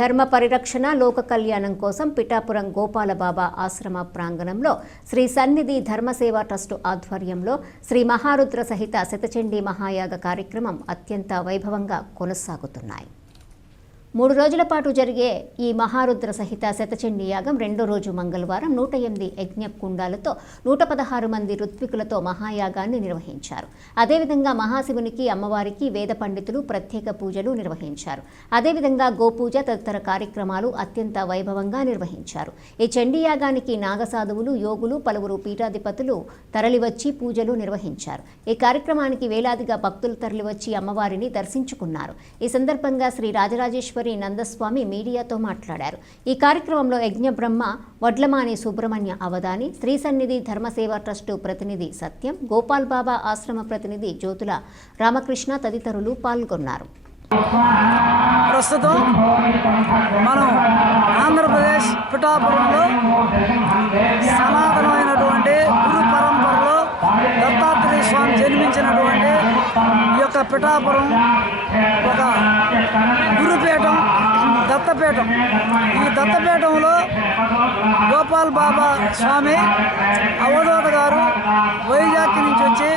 ధర్మ పరిరక్షణ లోక కళ్యాణం కోసం పిఠాపురం గోపాలబాబా ఆశ్రమ ప్రాంగణంలో శ్రీ సన్నిధి ధర్మసేవ ట్రస్టు ఆధ్వర్యంలో శ్రీ మహారుద్ర సహిత శతచండీ మహాయాగ కార్యక్రమం అత్యంత వైభవంగా కొనసాగుతున్నాయి. మూడు రోజుల పాటు జరిగే ఈ మహారుద్ర సహిత శతచండీ యాగం రెండో రోజు మంగళవారం నూట ఎనిమిది యజ్ఞ కుండాలతో నూట పదహారు మంది ఋత్వికులతో మహాయాగాన్ని నిర్వహించారు. అదేవిధంగా మహాశివునికి అమ్మవారికి వేద పండితులు ప్రత్యేక పూజలు నిర్వహించారు. అదేవిధంగా గోపూజ తదితర కార్యక్రమాలు అత్యంత వైభవంగా నిర్వహించారు. ఈ చండీ యాగానికి నాగసాధువులు యోగులు పలువురు పీఠాధిపతులు తరలివచ్చి పూజలు నిర్వహించారు. ఈ కార్యక్రమానికి వేలాదిగా భక్తులు తరలివచ్చి అమ్మవారిని దర్శించుకున్నారు. ఈ సందర్భంగా శ్రీ రాజరాజేశ్వరి నందస్వామి మీడియాతో మాట్లాడారు. ఈ కార్యక్రమంలో యజ్ఞబ్రహ్మ వడ్లమాని సుబ్రహ్మణ్య అవధాని శ్రీ సన్నిధి ధర్మసేవ ట్రస్టు ప్రతినిధి సత్యం గోపాల్ బాబా ఆశ్రమ ప్రతినిధి జ్యోతుల రామకృష్ణ తదితరులు పాల్గొన్నారు. ప్రస్తుతం మనం ఆంధ్రప్రదేశ్ పిఠాపురంలో సనాతనమైనటువంటి గురు పరంపరలో దత్తాత్రేయ స్వామి జన్మించినటువంటి ఈ యొక్క పిఠాపురం ఒక గురుపీఠం దత్తపీఠం ఈ దత్తపీఠంలో గోపాల్ బాబా స్వామి అవధూత గారు వైజాగ్ నుంచి వచ్చి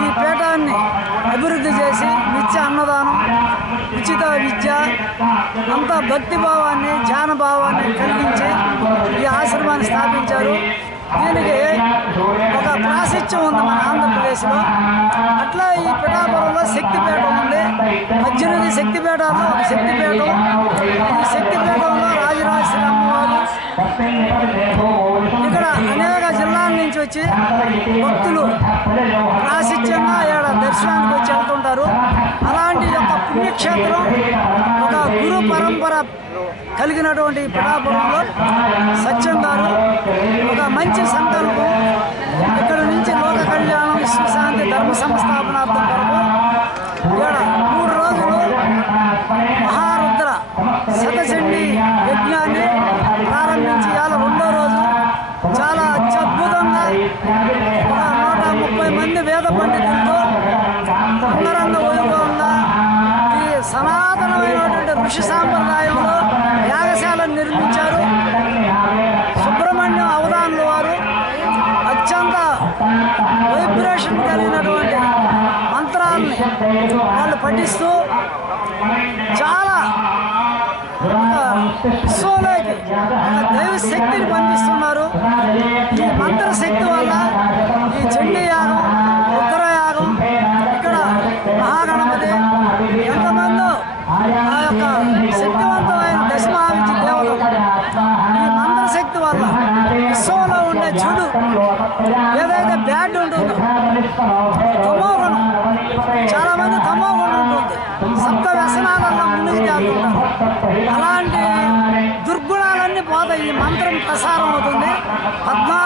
ఈ పీఠాన్ని అభివృద్ధి చేసి నిత్య అన్నదానం ఉచిత విద్య అంత భక్తి భావాన్ని ధ్యాన భావాన్ని కలిగించి ఈ ఆశ్రమాన్ని స్థాపించారు. దీనికి సామర్థ్యం ఉంది మన ఆంధ్రప్రదేశ్లో. అట్లా ఈ పిఠాపురంలో శక్తిపీఠం ఉంది. పద్దెనిమిది శక్తిపీఠాల్లో ఒక శక్తిపీఠం. ఈ శక్తిపీఠంలో రాజరాజేశ్వరి అమ్మవారు ఇక్కడ అనేక జిల్లాల నుంచి వచ్చి భక్తులు ప్రాశస్త్యంగా ఇక్కడ దర్శనానికి వచ్చి వెళ్తుంటారు. అలాంటి యొక్క పుణ్యక్షేత్రం ఒక గురు పరంపర కలిగినటువంటి పిఠాపురంలో సత్యం గారు ఒక మంచి సంకల్పం. ఇక్కడ నుంచి లోక కళ్యాణం విశ్వశాంతి ధర్మ సంస్థాపనార్థం కొరకు ఇక్కడ మూడు రోజులు మహారుద్ర శతచండి యజ్ఞాన్ని ప్రారంభించి ఇవాళ రెండో రోజు. చాలా అత్యద్భుతంగా నూట ముప్పై మంది వేద పండితులతో అంగరంగ వైభవంగా ఈ సనాతనమైనటువంటి ఋషి సాంప్రదాయంలో యాగశాల నిర్మి అత్యంత వైబ్రేషన్ కలిగినటువంటి మంత్రాలని వాళ్ళు పఠిస్తూ చాలా ఒక విశ్వంలోకి దైవ శక్తిని పంపిస్తున్నారు ఈ మంత్ర శక్తి వల్ల ఈ చండీ యాగం ప్రసారం అవుతుంది. పద్నాలుగు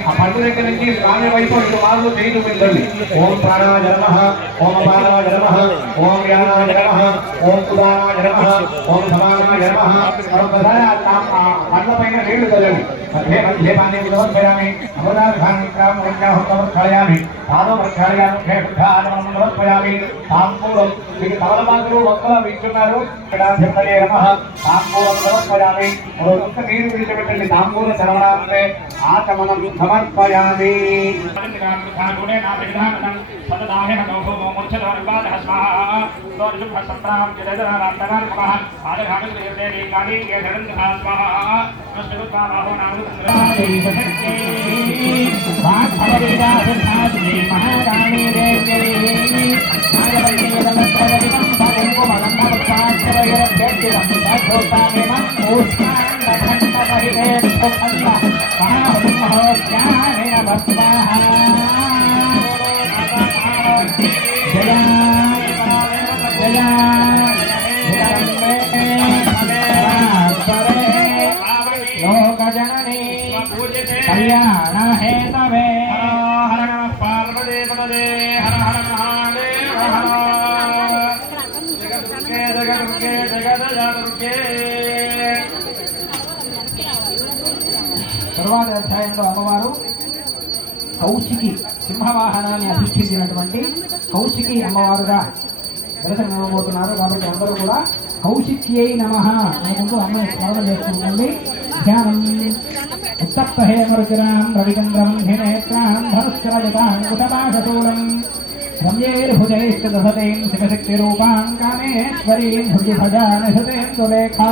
ఆ పండు దగ్గర నుంచి స్వామి వైపు రెండు మార్లు చేయి వెళ్ళండి. ఓం ప్రాణాయ నమ ఓం అపానాయ నమ ఓం జ్ఞానాయ నమ ఓం ఉదానాయ నమ ఓం సమానాయ నమ మరొకసారి ఆ పండ్ల పైన నీళ్ళు చల్లండి లేపాన్ని సమర్పయామి తాంబూలం మీకు తమలపాకులు ఒక్కలు వింటున్నారు ఇక్కడ చెప్పలే నమ తాంబూలం సమర్పయామి ఒక్క నీరు విడిచిపెట్టండి తాంబూల శరవణాంతే ఆచమనం సమర్పయామి లోకజననీ తరువాతి అధ్యాయంలో అమ్మవారు కౌశికి సింహవాహనాన్ని అధిష్ఠించినటువంటి కౌశికి అమ్మవారుగా దర్శనం ఇవ్వబోతున్నారు కాబట్టి అందరూ కూడా కౌశిక్యై నమ. అనుకుంటూ అమ్మాయి స్మరణ చేస్తుండండి ధ్యానం. ఉత్తప్త హేమరుచిరాం రవిచంద్రం హినేత్రాం ధనుష్కరజతాం కుటపాశూలం రమ్యేర్భుజైశ్చ దశతేం శివశక్తిరూపాం కామేశ్వరీం హృది భజాన శతేందులేఖా